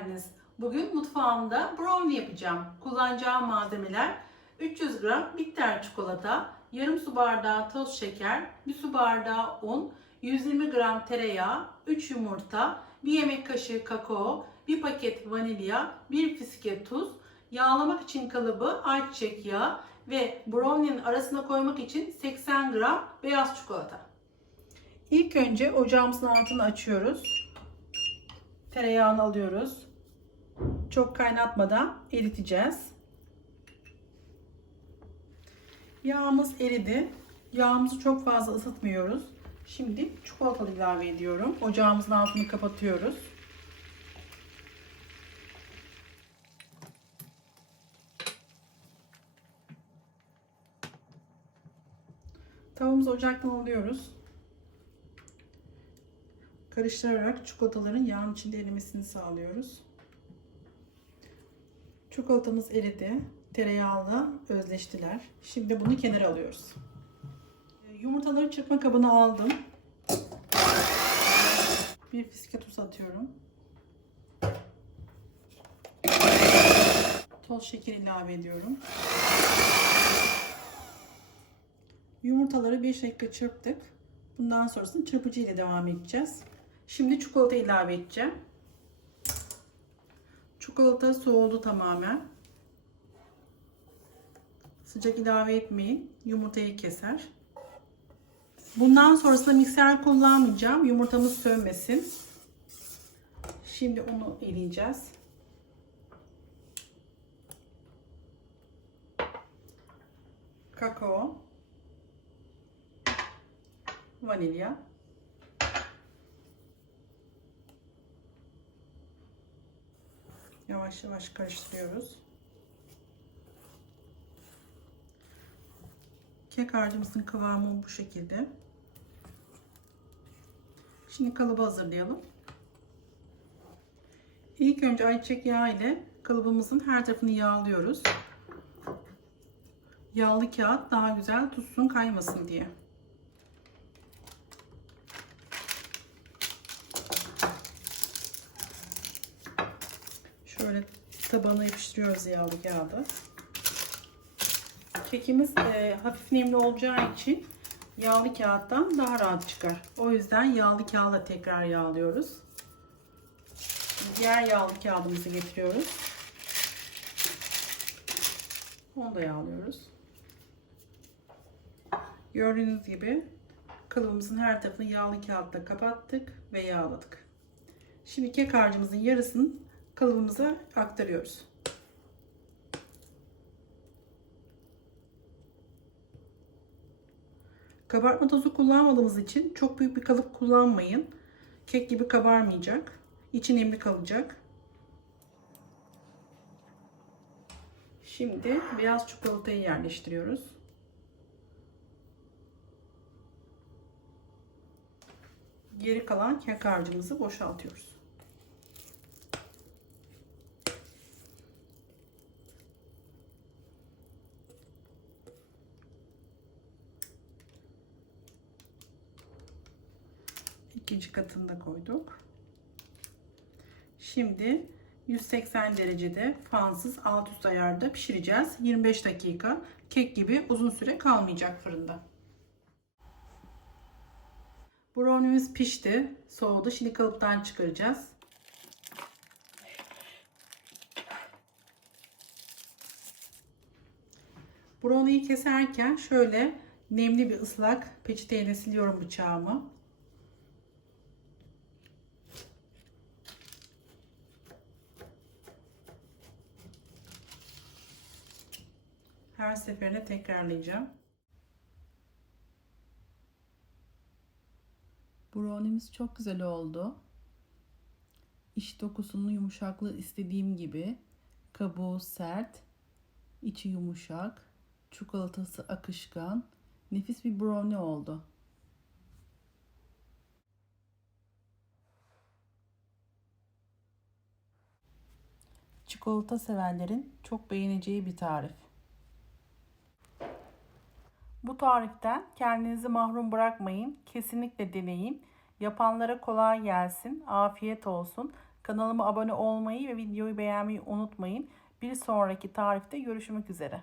geldiniz. Bugün mutfağımda brownie yapacağım. Kullanacağım malzemeler 300 gram bitter çikolata, yarım su bardağı toz şeker, 1 su bardağı un, 120 gram tereyağı, 3 yumurta, 1 yemek kaşığı kakao, 1 paket vanilya, 1 fiske tuz, yağlamak için kalıbı ayçiçek yağı ve brownie'nin arasına koymak için 80 gram beyaz çikolata. İlk önce ocağımızın altını açıyoruz. Tereyağını alıyoruz. Çok kaynatmadan eriteceğiz. Yağımız eridi. Yağımızı çok fazla ısıtmıyoruz. Şimdi çikolatalı ilave ediyorum. Ocağımızın altını kapatıyoruz. Tavamızı ocaktan alıyoruz. Karıştırarak çikolataların yağın içinde erimesini sağlıyoruz. Çikolatamız eridi. Tereyağıyla özleştiler. Şimdi bunu kenara alıyoruz. Yumurtaları çırpma kabına aldım. Bir fiske tuz atıyorum. Toz şeker ilave ediyorum. Yumurtaları 5 dakika çırptık. Bundan sonrasını çırpıcı ile devam edeceğiz. Şimdi çikolata ilave edeceğim. Çikolata soğudu tamamen. Sıcak ilave etmeyin. Yumurtayı keser. Bundan sonrasında mikser kullanmayacağım. Yumurtamız sönmesin. Şimdi onu eleyeceğiz. Kakao. Vanilya. Yavaş yavaş karıştırıyoruz. Kek harcımızın kıvamı bu şekilde. Şimdi kalıbı hazırlayalım. İlk önce ayçiçek yağı ile kalıbımızın her tarafını yağlıyoruz. Yağlı kağıt daha güzel tutsun kaymasın diye. Şöyle tabana yapıştırıyoruz yağlı kağıdı. Kekimiz e, hafif nemli olacağı için yağlı kağıttan daha rahat çıkar. O yüzden yağlı kağıtla tekrar yağlıyoruz. Diğer yağlı kağıdımızı getiriyoruz. Onu da yağlıyoruz. Gördüğünüz gibi kalıbımızın her tarafını yağlı kağıtla kapattık ve yağladık. Şimdi kek harcımızın yarısını kalıbımıza aktarıyoruz. Kabartma tozu kullanmadığımız için çok büyük bir kalıp kullanmayın. Kek gibi kabarmayacak. İçi nemli kalacak. Şimdi beyaz çikolatayı yerleştiriyoruz. Geri kalan kek harcımızı boşaltıyoruz. İkinci katını da koyduk. Şimdi 180 derecede fansız alt üst ayarda pişireceğiz. 25 dakika. Kek gibi uzun süre kalmayacak fırında. Brownie'miz pişti. Soğudu. Şimdi kalıptan çıkaracağız. Brownie'yi keserken şöyle nemli bir ıslak peçeteyle siliyorum bıçağımı. Her seferinde tekrarlayacağım. Brownie'miz çok güzel oldu. İç dokusunun yumuşaklığı istediğim gibi. Kabuğu sert, içi yumuşak, çikolatası akışkan, nefis bir brownie oldu. Çikolata severlerin çok beğeneceği bir tarif. Bu tariften kendinizi mahrum bırakmayın. Kesinlikle deneyin. Yapanlara kolay gelsin. Afiyet olsun. Kanalıma abone olmayı ve videoyu beğenmeyi unutmayın. Bir sonraki tarifte görüşmek üzere.